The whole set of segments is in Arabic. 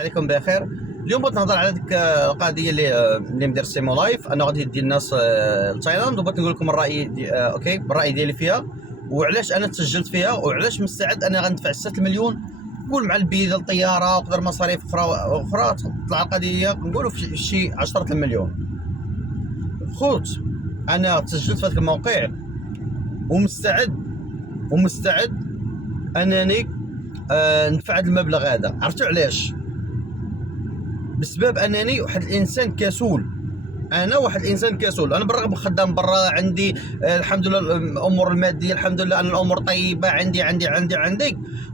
عليكم بخير. اليوم بغيت نهضر على ديك القضيه اللي مدير سيمو لايف، انه غادي يدي الناس لتايلاند، وبغيت نقول لكم الراي اوكي بالراي ديالي فيها، وعلاش انا تسجلت فيها، وعلاش مستعد انا غندفع 6 مليون. نقول مع البي ديال الطياره وقدر مصاريف اخرى تطلع القضيه نقولوا في شي 10 المليون. خوت انا تسجلت في هذاك الموقع ومستعد انني ندفع هذا المبلغ هذا. عرفتوا علاش؟ بسبب انني واحد الانسان كسول. انا بالرغم خدام برا، عندي الحمد لله الامور الماديه الحمد لله، انا الامور طيبه، عندي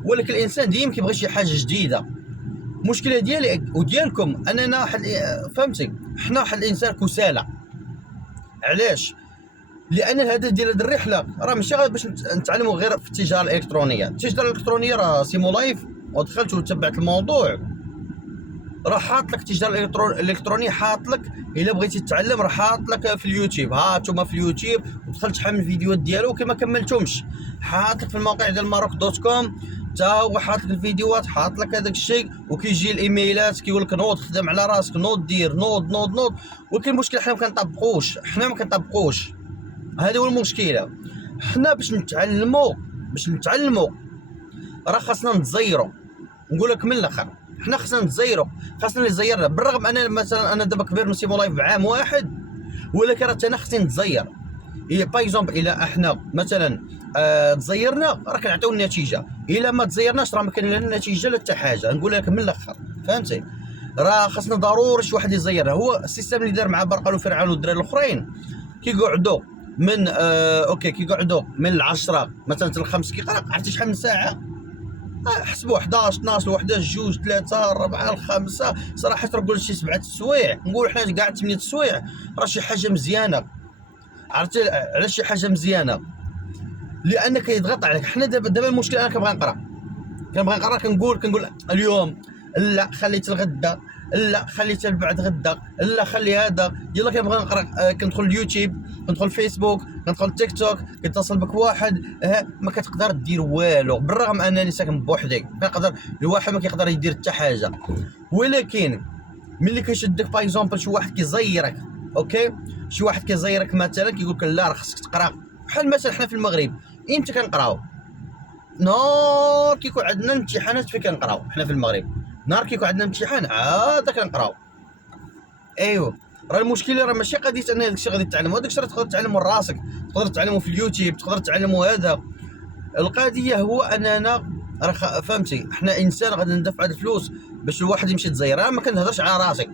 ولكن الانسان ديما كيبغي شي حاجه جديده. المشكله ديالي وديالكم اننا فهمتي، حنا واحد الانسان كسالى. علاش؟ لان الهدف ديال هذه الرحله راه ماشي غير باش نتعلموا غير في التجاره الالكترونيه. راه سيمو لايف ودخلت وتبعت الموضوع، راه حاط لك التجاره الالكترونيه، حاط لك الا بغيتي تتعلم راه حاط لك في اليوتيوب. ها نتوما في اليوتيوب ودخلت تحمل الفيديوهات ديالو كما كملتهمش، حاط لك في الموقع ديال maroc.com حتى هو حاط لك الفيديوهات، حاط لك هذاك الشيء، وكيجي الايميلات كيقول لك نوض خدم على راسك، نوض دير نوض. ولكن المشكل حنا ما كنطبقوش. هذا هو المشكله. حنا باش نتعلموا راه خاصنا نتزيروا. نقول لك من الاخر، حنا خاصنا نتزيروا، خاصنا اللي زيرنا. بالرغم انا مثلا انا دابا كبير من سيمو لايف بعام واحد، ولكن راه انا خصني نتزير. الا باغ اكزومبل الا احنا مثلا تزيرنا راه كنعطيو النتيجه، الا ما تزيرناش راه ما كاين لا النتيجه لا حتى حاجه. نقول لك من الاخر، فهمتي؟ راه خاصنا ضروري شي واحد يزيرنا. هو السيستم اللي دار مع برقال وفرعون والدراري الاخرين كيقعدوا من كيقعدوا من العشرة مثلا حتى الخمس كيقرا. عرفتي شحال من ساعه؟ حسبوا 11 12 وحده 2 3 4 5. صراحه نقول شي 7 السوايع، نقول حنا كاع 8 السوايع، راه شي حاجه مزيانه. عرفتي علاش شي حاجه مزيانه؟ لان كيضغط عليك. حنا دابا المشكل انا كنبغي نقرا كنقول اليوم لا، خليت الغدا، لا خليت بعد غدا، لا خلي هذا، يلا كنبغي نقرا. كندخل اليوتيوب، كندخل الفيسبوك، كندخل التيك توك، كيتصل بك واحد ما كتقدر دير والو. بالرغم انني ساكن بوحدي الواحد ما كيقدر يدير حتى حاجه. ولكن ملي كيشدك باغ اكزومبل شي واحد كيزيرك، شي واحد كيزيرك مثلا كيقول لك لا راه خصك تقرا. بحال مثلا حنا في المغرب امتى كنقراو؟ نهار كيكون عندنا امتحانات فين كنقراو حنا في المغرب. نهار كيكون عندنا امتحان عاد كنقراو. ايوا راه المشكله راه ماشي قضيه ان داكشي غادي تتعلم، هذاك الشيء تقدر تعلمه راسك، تقدر تعلمه في اليوتيوب، تقدر تعلمه هذا. القضيه هو اننا راه فهمتي، حنا انسان غادي ندفع هاد الفلوس باش الواحد يمشي يتزير. انا ما كنهضرش على راسي،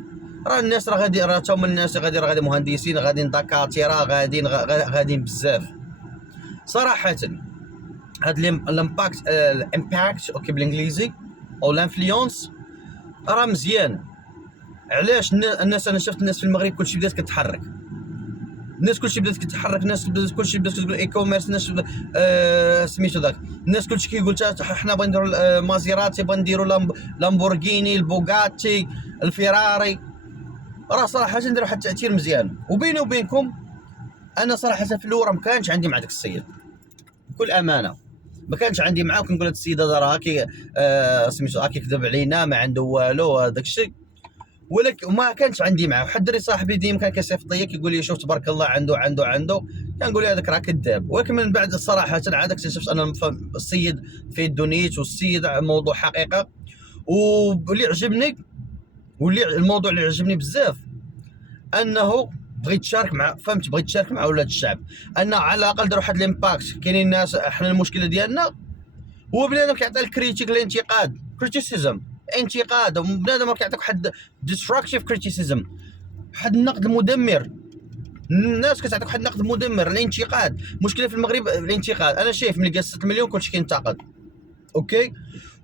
راه الناس راه غادي، راه تا هما الناس غادي مهندسين، غادي دكاتره، غاديين بزاف صراحه. هاد الامباكت اوكي بالانجليزي او الانفلونس راه مزيان. علاش؟ الناس انا شفت الناس في المغرب كلشي بدات كتحرك، الناس كلشي بدات كتحرك، الناس كلشي بدات كتقول اي كوميرس، الناس سميتو داك، الناس كلشي كيقول حنا بغا نديروا مازيراتي، بغا نديروا لامبورغيني، البوغاتي، الفيراري. راه صراحه نديروا واحد التاثير مزيان. وبيني وبينكم انا صراحه في الاول ما كانش عندي مع داك السيد، بكل امانه ما كانش عندي معاه. كنقول هاد السيد هذا راه سميتو كيكذب علينا، ما عنده والو هذاك الشيء. ولكن ما كانش عندي معاه. واحد الدري صاحبي ديما كان كيصيفط ليا كيقول لي شوف تبارك الله عنده، كنقول له هذاك راه كذاب. ولكن من بعد صراحه عاد اكتشفت ان السيد في الدونيت، والسيد موضوع حقيقه. واللي عجبني، الموضوع اللي عجبني بزاف انه بغيت تشارك مع ولاد الشعب، ان على الاقل دار واحد الامباكت. كاينين الناس، احنا المشكله ديالنا هو بنادم كيعطي الكريتيك، الانتقاد، كريتيسيزم، انتقاد. بنادم كيعطيك واحد ديستركتيف كريتيسيزم، واحد النقد مدمر. الناس كتعطيك واحد النقد مدمر، الانتقاد. المشكله في المغرب الانتقاد. انا شايف ملي قال 6 مليون كلشي كينتقد، اوكي،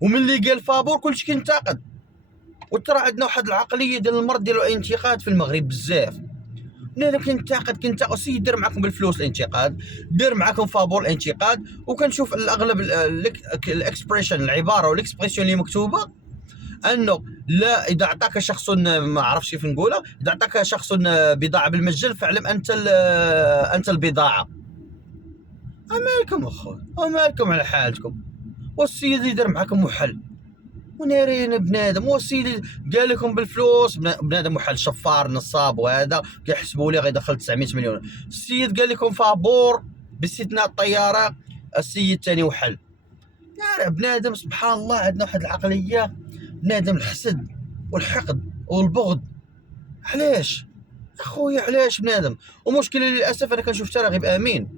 وملي قال فابور كلشي كينتقد. وترى عندنا واحد العقليه ديال المرض ديال الانتقاد في المغرب بزاف. بنادم كينتقد السيد دار معكم بالفلوس الانتقاد، دار معكم فابور الانتقاد. وكنشوف الاغلب الاكسبريشن، العباره والاكسبريشن اللي مكتوبه انه لا، اذا اعطاك شخص، ما عرفتش كيف نقولها، اذا اعطاك شخص بضاعه بالمجان فاعلم انت البضاعه. امالكم اخويا، امالكم على حالتكم. والسيد اللي دار معكم محل، ونارين بنادم. والسيد قال لكم بالفلوس، بنادم وحال شفار نصاب وهذا كيحسبوا لي غيدخل 900 مليون. السيد قال لكم فابور باستثناء الطياره، السيد ثاني وحل. ناري بنادم سبحان الله عندنا واحد العقليه، بنادم الحسد والحقد والبغض. علاش اخويا علاش بنادم؟ ومشكله للاسف انا كنشوف حتى راغب امين،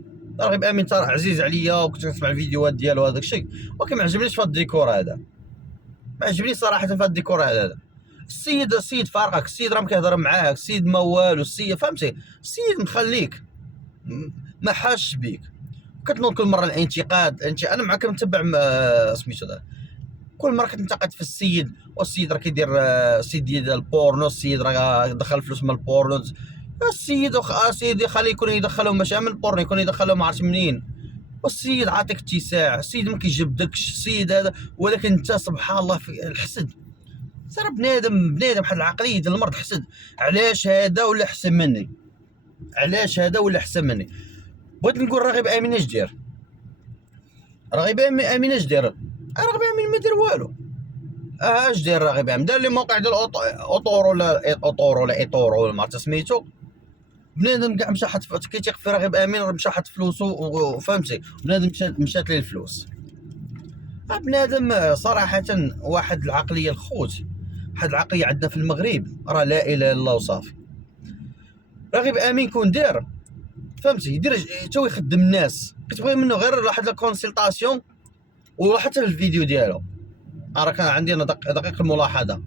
راغب امين ترى عزيز عليا وكنت كنسمع الفيديوهات ديالو هذاك الشيء، ولكن ما عجبنيش في هذا الديكور هذا، ما عجبني صراحه في هذا الديكور هذا. السيد فارقك، السيد راه ما كيهضر معاك، السيد ما والو، السيد فهمتي، السيد مخليك ما حاش بيك. كتنوض كل مره الانتقاد، انا معاك متبع سميتو هذا، كل مره كتنتقد في السيد، والسيد راه كيدير السيد ديال البورنو، السيد راه دخل فلوس من البورنو. السيد سيدي خليه يكون يدخلهم ماشي من البورنو، يكون يدخلهم ما عرفت منين. والسيد عاطيك اتساع، السيد ما كيجبدكش السيد هذا، ولكن انت سبحان الله في الحسد. صار بنادم واحد العقليه ديال المرض، حسد. علاش هذا ولا احسن مني؟ علاش هذا ولا احسن مني؟ بغيت نقول راغب امين اش دير؟ راغب امين اش دير؟ راغب امين ما دير والو. اش داير راغب امين؟ دار لي موقع ديال اوطور ولا ايطور ولا ما عرفت سميتو. بنادم كاع مشى حط كيتيق في راغب امين، مشى حط فلوسو وفهمتي، بنادم مشات ليه الفلوس. بنادم صراحه واحد العقليه الخوت، واحد العقليه عندنا في المغرب راه لا اله الا الله وصافي. راغب امين كون دار فهمتي يدير تو يخدم الناس، كتبغي منه غير واحد لا كونسلطاسيون، وحتى في الفيديو ديالو راه كان عندي انا دقيق الملاحظه،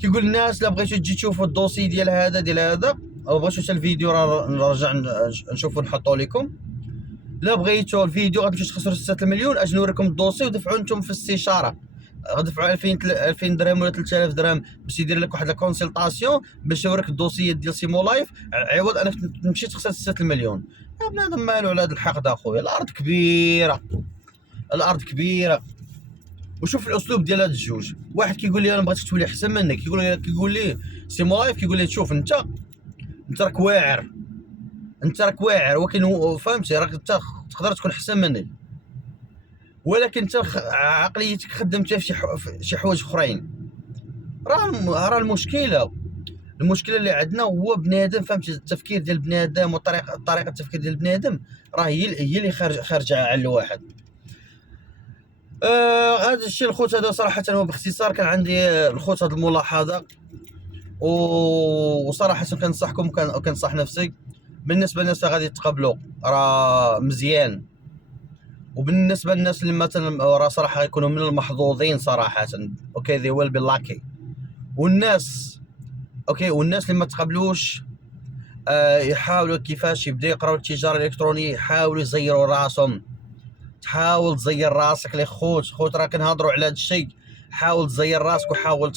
كيقول الناس لا بغيتو تجي تشوفوا الدوسي ديال هذا او بغيتو حتى الفيديو راه نرجع نشوفوا نحطوا لكم. لا بغيتو الفيديو غتمشيو تخسروا 6 مليون، اجي نوريكم الدوسي ودفعوا انتم في الاستشاره، غتدفعوا 2000 درهم ولا 3000 درهم باش يدير لك واحد لا كونسلطاسيون باش يوريك الدوسيات ديال سيمو لايف، عوض انك تمشي تخسر 6 مليون. بنادم مالو على هذا الحقد اخويا، الارض كبيره، الارض كبيره. وشوف الاسلوب ديال هاد الجوج، واحد كيقول لي انا بغيتك تولي احسن منك، كيقول لي سيمو لايف، كيقول لي شوف انت راك واعر، ولكن فهمتي راك انت تقدر تكون احسن مني، ولكن انت عقليتك خدمتها في شي حوايج اخرين. راه المشكله اللي عندنا هو بنادم، فهمتي، التفكير ديال بنادم وطريقه التفكير ديال بنادم راه هي اللي خارجه على الواحد. هذا الشيء الخوت هذا صراحه هو باختصار كان عندي الخوت هذه الملاحظه، وصراحه كنصحكم وكنصح نفسي. بالنسبه للناس اللي غادي يتقبلوا راه مزيان، وبالنسبه للناس اللي مثلا راه صراحه يكونوا من المحظوظين صراحه، اوكي they will be lucky. والناس اللي ما تقبلوش يحاولوا كيفاش يبداو يقراو التجاره الالكترونيه، يحاولوا يزيروا راسهم. تحاول تزير راسك لي خوت راه كنهضروا على هذا الشيء، حاول تزير راسك وحاول